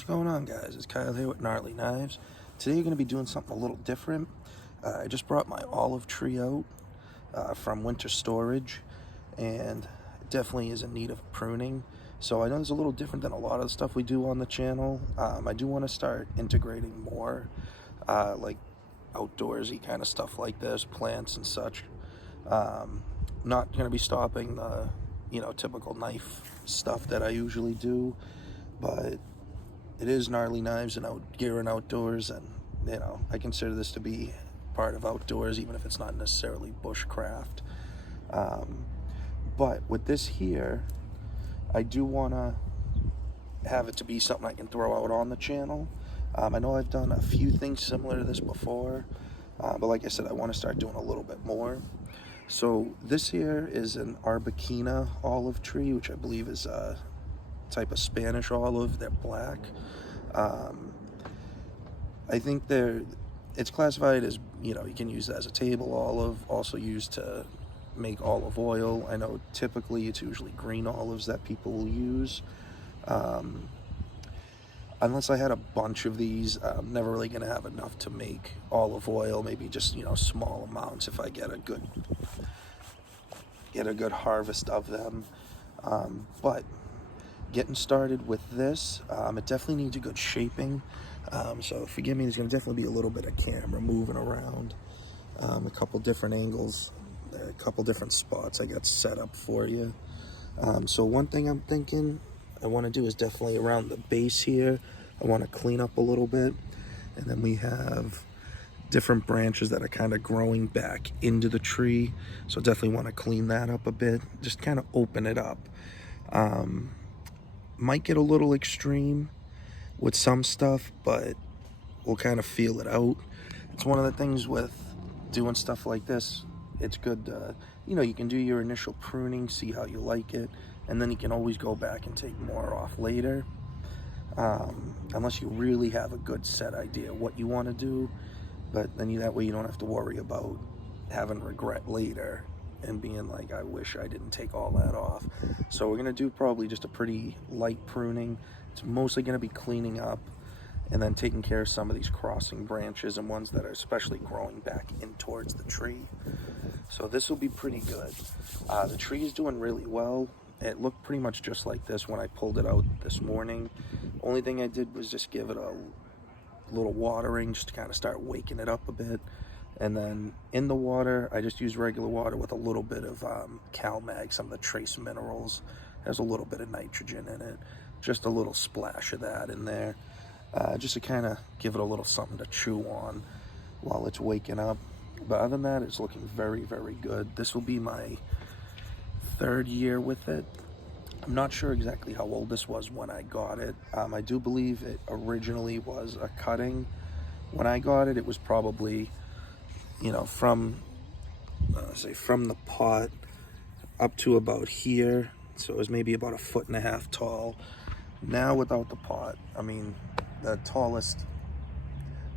What's going on, guys? It's Kyle here with Gnarly Knives. Today we're going to be doing something a little different. I just brought my olive tree out from winter storage, and it definitely is in need of pruning. So I know it's a little different than a lot of the stuff we do on the channel. I do want to start integrating more like outdoorsy kind of stuff like this, plants and such. Not going to be stopping the typical knife stuff that I usually do, but it is Gnarly Knives and gear and outdoors, and I consider this to be part of outdoors, even if it's not necessarily bushcraft. But with this here, I do want to have it to be something I can throw out on the channel. I know I've done a few things similar to this before, but like I said, I want to start doing a little bit more. So this here is an Arbequina olive tree, which I believe is a type of Spanish olive. They're black. I think it's classified as, you can use it as a table olive, also used to make olive oil. I know typically it's usually green olives that people will use. Unless I had a bunch of these, I'm never really going to have enough to make olive oil, maybe just, small amounts if I get a good harvest of them. But getting started with this, it definitely needs a good shaping. So forgive me, there's going to definitely be a little bit of camera moving around, a couple different angles, a couple different spots I got set up for you. So one thing I'm thinking I want to do is definitely around the base here. I want to clean up a little bit, and then we have different branches that are kind of growing back into the tree, so definitely want to clean that up a bit, just kind of open it up. Might get a little extreme with some stuff, but we'll kind of feel it out. It's one of the things with doing stuff like this, it's good to, you can do your initial pruning, see how you like it, and then you can always go back and take more off later, unless you really have a good set idea what you want to do. But then that way you don't have to worry about having regret later and being like, I wish I didn't take all that off. So we're gonna do probably just a pretty light pruning. It's mostly gonna be cleaning up and then taking care of some of these crossing branches and ones that are especially growing back in towards the tree. So this will be pretty good. The tree is doing really well. It looked pretty much just like this when I pulled it out this morning. Only thing I did was just give it a little watering, just to kind of start waking it up a bit. And then in the water, I just use regular water with a little bit of CalMag, some of the trace minerals. Has a little bit of nitrogen in it. Just a little splash of that in there. Just to kind of give it a little something to chew on while it's waking up. But other than that, it's looking very, very good. This will be my third year with it. I'm not sure exactly how old this was when I got it. I do believe it originally was a cutting. When I got it, it was probably, from the pot up to about here. So it was maybe about 1.5 feet tall. Now without the pot, I mean, the tallest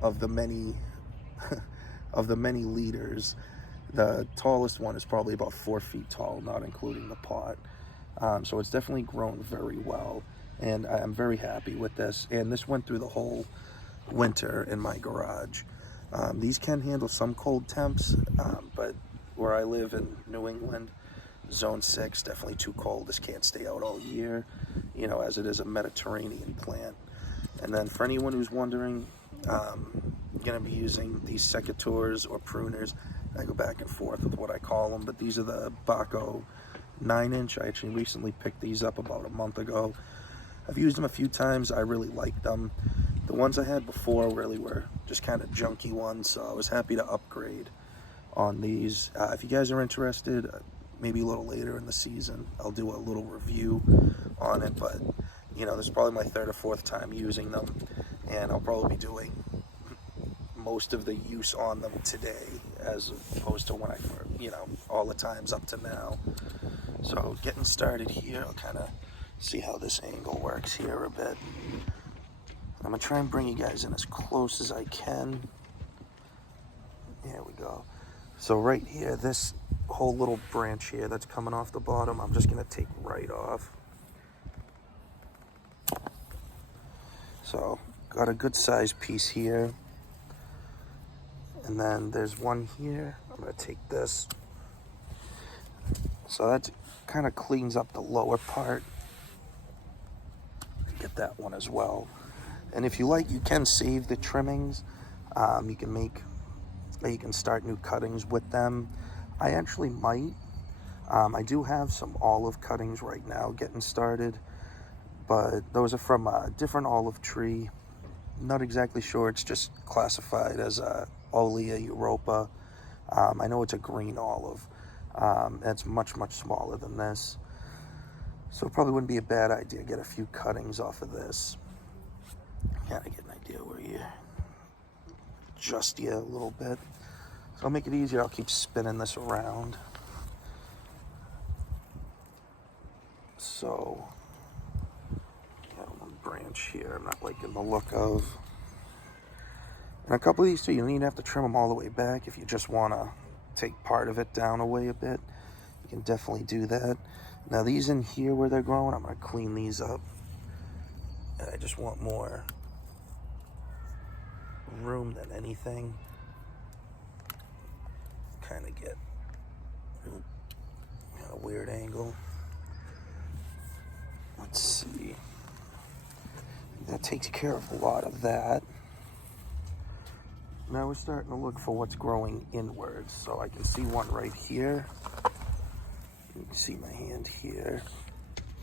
of the many leaders, the tallest one is probably about 4 feet tall, not including the pot. So it's definitely grown very well, and I'm very happy with this. And this went through the whole winter in my garage. These can handle some cold temps, but where I live in New England, zone 6, definitely too cold. This can't stay out all year, as it is a Mediterranean plant. And then for anyone who's wondering, I'm going to be using these secateurs or pruners. I go back and forth with what I call them, but these are the Baco 9-inch. I actually recently picked these up about a month ago. I've used them a few times. I really like them. The ones I had before really were just kind of junky ones, so I was happy to upgrade on these. If you guys are interested, maybe a little later in the season, I'll do a little review on it, but this is probably my third or fourth time using them, and I'll probably be doing most of the use on them today as opposed to when all the times up to now. So getting started here, I'll kind of see how this angle works here a bit. I'm gonna try and bring you guys in as close as I can. There we go. So right here, this whole little branch here that's coming off the bottom, I'm just gonna take right off. So got a good sized piece here. And then there's one here. I'm gonna take this. So that kind of cleans up the lower part. Get that one as well. And if you like, you can save the trimmings. You can start new cuttings with them. I actually might. I do have some olive cuttings right now getting started, but those are from a different olive tree. Not exactly sure. It's just classified as Olea Europa. I know it's a green olive. It's much, much smaller than this. So it probably wouldn't be a bad idea to get a few cuttings off of this. Kind of get an idea where you adjust you a little bit. So I'll make it easier. I'll keep spinning this around. So, got one branch here I'm not liking the look of. And a couple of these too, you don't even have to trim them all the way back. If you just want to take part of it down away a bit, you can definitely do that. Now these in here where they're growing, I'm going to clean these up. And I just want more room than anything. Kind of get a weird angle. Let's see. That takes care of a lot of that. Now we're starting to look for what's growing inwards. So I can see one right here. You can see my hand here.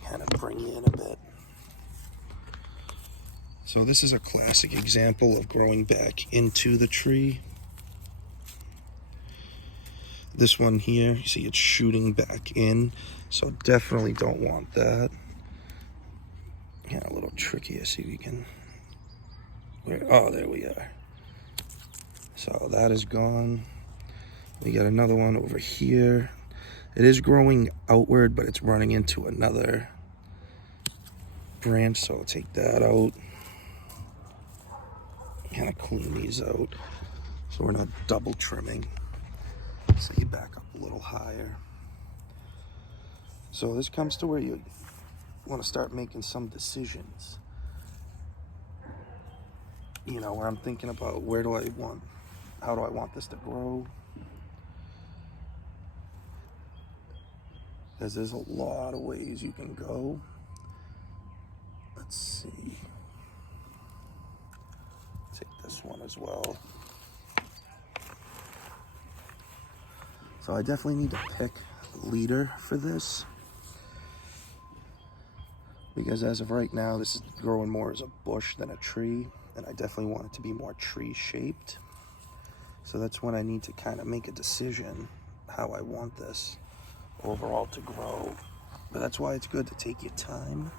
Kind of bring you in a bit. So this is a classic example of growing back into the tree. This one here, you see it's shooting back in. So definitely don't want that. Yeah, a little tricky. I see we can. Oh, there we are. So that is gone. We got another one over here. It is growing outward, but it's running into another branch, so I'll take that out. Kind of clean these out so we're not double trimming. So you back up a little higher. So this comes to where you want to start making some decisions. You know, where I'm thinking about how do I want this to grow? Because there's a lot of ways you can go. Let's see. Take this one as well. So I definitely need to pick a leader for this. Because as of right now, this is growing more as a bush than a tree. And I definitely want it to be more tree shaped. So that's when I need to kind of make a decision how I want this overall to grow. But that's why it's good to take your time.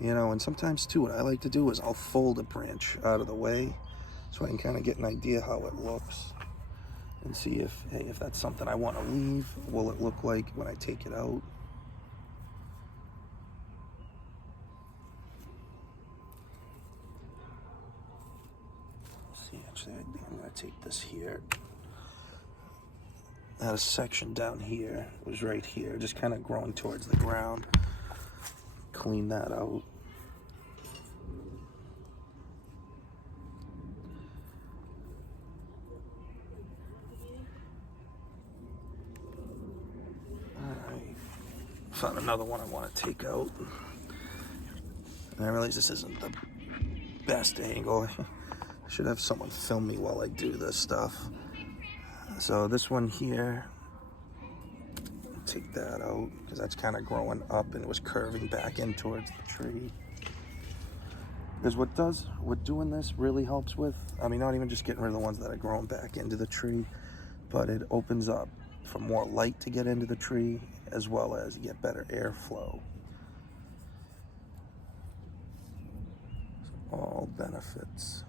You know, and sometimes too, what I like to do is I'll fold a branch out of the way so I can kind of get an idea how it looks and see if that's something I want to leave. What will it look like when I take it out? See, actually, I think I'm going to take this here. I had a section down here. It was right here, just kind of growing towards the ground. Clean that out. Alright. Found another one I want to take out. And I realize this isn't the best angle. I should have someone film me while I do this stuff. So this one here, take that out because that's kind of growing up and it was curving back in towards the tree. Because what doing this really helps with, I mean, not even just getting rid of the ones that are growing back into the tree, but it opens up for more light to get into the tree as well as you get better airflow. So all benefits.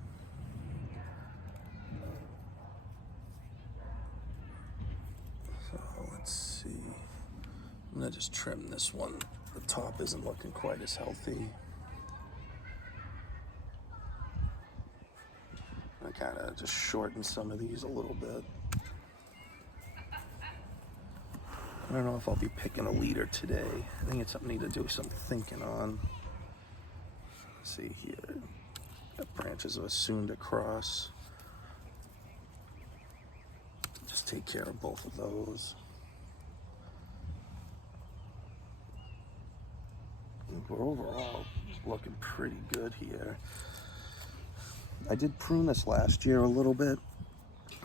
So let's see. I'm gonna just trim this one. The top isn't looking quite as healthy. I kind of just shorten some of these a little bit. I don't know if I'll be picking a leader today. I think it's something I need to do some thinking on. see here, the branches are soon to cross. Just take care of both of those. But overall, it's looking pretty good here. I did prune this last year a little bit,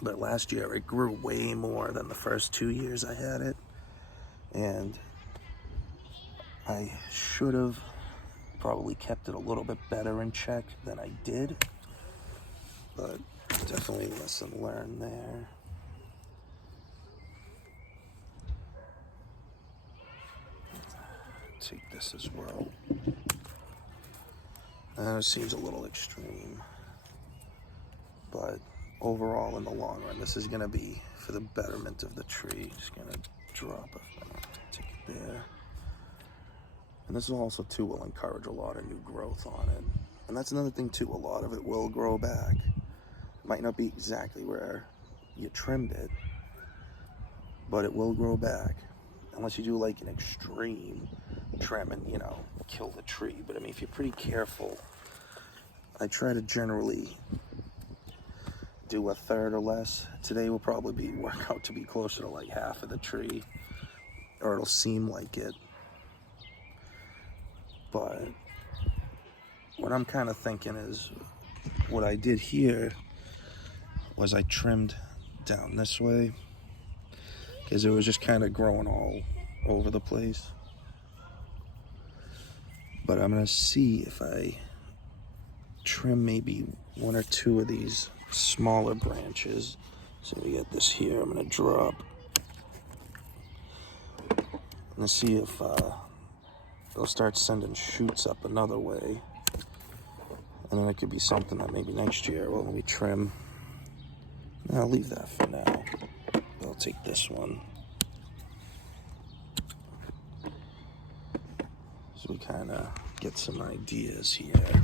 but last year it grew way more than the first 2 years I had it. And I should have probably kept it a little bit better in check than I did. But definitely lesson learned there. Take this as well. It seems a little extreme, but overall in the long run, this is gonna be for the betterment of the tree. Just gonna drop it, take it there. And this also too will encourage a lot of new growth on it. And that's another thing too, a lot of it will grow back. It might not be exactly where you trimmed it, but it will grow back. Unless you do like an extreme trim and, you know, kill the tree. But I mean, if you're pretty careful, I try to generally do a third or less. Today will probably work out to be closer to like half of the tree, or it'll seem like it. But what I'm kind of thinking is, what I did here was I trimmed down this way, because it was just kind of growing all over the place. But I'm gonna see if I trim maybe 1 or 2 of these smaller branches. So we got this here, I'm gonna drop. I'm gonna see if they'll start sending shoots up another way. And then it could be something that maybe next year, well, we trim. No, I'll leave that for now. I'll take this one. So we kind of get some ideas here.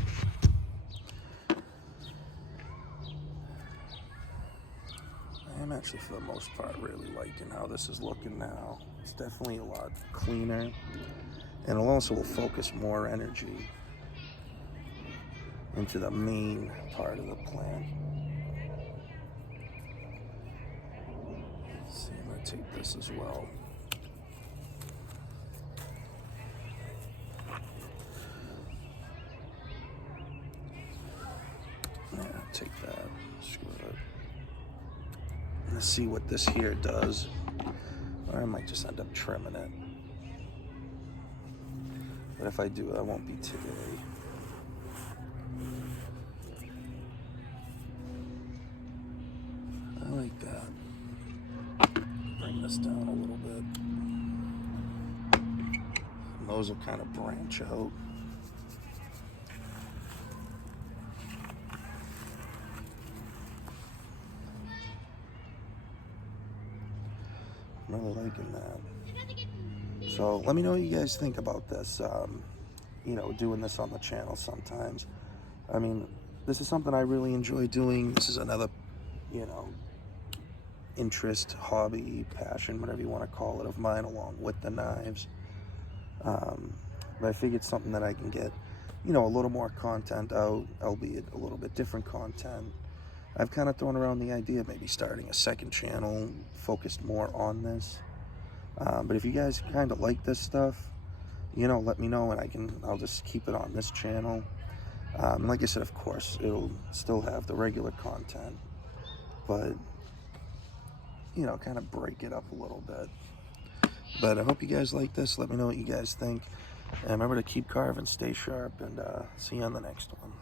I'm actually, for the most part, really liking how this is looking now. It's definitely a lot cleaner, and it also will focus more energy into the main part of the plant. Let's see, I'm going to take this as well. Yeah, take that, screw it. Let's see what this here does. Or I might just end up trimming it. But if I do, it won't be today. I like that. Bring this down a little bit. And those will kind of branch out. I'm really liking that. So let me know what you guys think about this. You know, doing this on the channel sometimes. I mean, this is something I really enjoy doing. This is another, you know, interest, hobby, passion, whatever you want to call it, of mine, along with the knives. But I figured something that I can get, you know, a little more content out, albeit a little bit different content. I've kind of thrown around the idea of maybe starting a second channel focused more on this. But if you guys kind of like this stuff, you know, let me know, and I'll just keep it on this channel. Like I said, of course, it'll still have the regular content, but, you know, kind of break it up a little bit. But I hope you guys like this. Let me know what you guys think. And remember to keep carving, stay sharp, and see you on the next one.